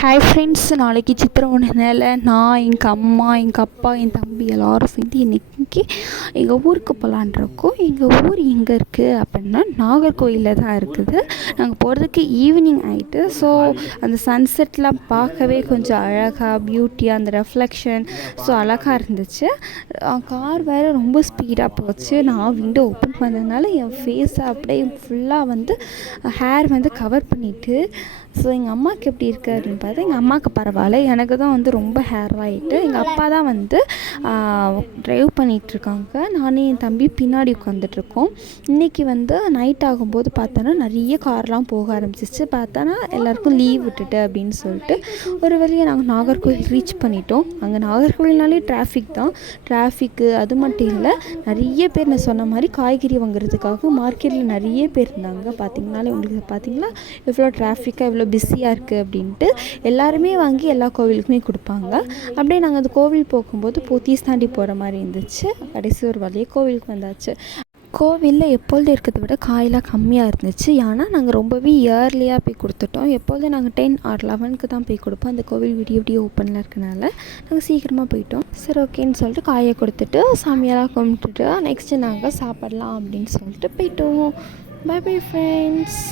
Hi friends, நாளைக்கு சித்திரை ஒன்றுனால நான், எங்கள் அம்மா, எங்கள் அப்பா, என் தம்பி எல்லோரும் சேர்ந்து இன்றைக்கி எங்கள் ஊருக்கு போகலான்ருக்கோம். எங்கள் ஊர் எங்கே இருக்குது அப்படின்னா நாகர்கோயிலில் தான் இருக்குது. நாங்கள் போகிறதுக்கு ஈவினிங் ஆகிட்டு. ஸோ அந்த சன்செட்லாம் பார்க்கவே கொஞ்சம் அழகாக பியூட்டியாக அந்த ரெஃப்ளெக்ஷன் அழகாக இருந்துச்சு. கார் வேறு ரொம்ப ஸ்பீடாக போச்சு. நான் விண்டோ ஓப்பன் பண்ணதுனால என் ஃபேஸை அப்படியே ஃபுல்லாக ஹேர் கவர் பண்ணிவிட்டு. ஸோ எங்கள் அம்மாவுக்கு எப்படி இருக்குது அப்படின்னு பார்த்தா எங்கள் அம்மாவுக்கு பரவாயில்ல, எனக்கு தான் ரொம்ப ஹேர் ஆகிட்டு. எங்கள் அப்பா தான் ட்ரைவ் பண்ணிகிட்ருக்காங்க. நானே என் தம்பி பின்னாடி உட்காந்துட்ருக்கோம். இன்றைக்கி நைட் ஆகும்போது பார்த்தோன்னா நிறைய கார்லாம் போக ஆரம்பிச்சிச்சு. பார்த்தோன்னா எல்லாேருக்கும் லீவ் விட்டுட்டு அப்படின்னு சொல்லிட்டு ஒரு வழியாக நாங்கள் நாகர்கோவில் ரீச் பண்ணிட்டோம். அங்கே நாகர்கோவில்னாலே டிராஃபிக் தான். டிராஃபிக்கு அது மட்டும் இல்லை, நிறைய பேர் நான் சொன்ன மாதிரி காய்கறி வாங்குறதுக்காக மார்க்கெட்டில் நிறைய பேர் இருந்தாங்க. பார்த்திங்கனாலே உங்களுக்கு பார்த்தீங்களா எவ்வளோ டிராஃபிக்காக எவ்வளோ பிஸியாக இருக்குது அப்படின்ட்டு. எல்லாருமே வாங்கி எல்லா கோவிலுக்குமே கொடுப்பாங்க. அப்படியே நாங்கள் அந்த கோவில் போகும்போது போத்தீஸ் தாண்டி போகிற மாதிரி இருந்துச்சு. கடைசி ஒரு வழியாக கோவிலுக்கு வந்தாச்சு. கோவிலில் எப்பொழுது இருக்கிறத விட காயெல்லாம் கம்மியாக இருந்துச்சு. ஏன்னா நாங்கள் ரொம்பவே இயர்லியாக போய் கொடுத்துட்டோம். எப்பொழுதும் நாங்கள் 10 or 11க்கு தான் போய் கொடுப்போம். அந்த கோவில் விடிய ஓப்பனில் இருக்கனால நாங்கள் சீக்கிரமாக போயிட்டோம். சரி ஓகேன்னு சொல்லிட்டு காயை கொடுத்துட்டு சாமியெல்லாம் கும்பிட்டுட்டு நெக்ஸ்ட்டு நாங்கள் சாப்பிட்லாம் அப்படின்னு சொல்லிட்டு போயிட்டோம். Bye bye friends.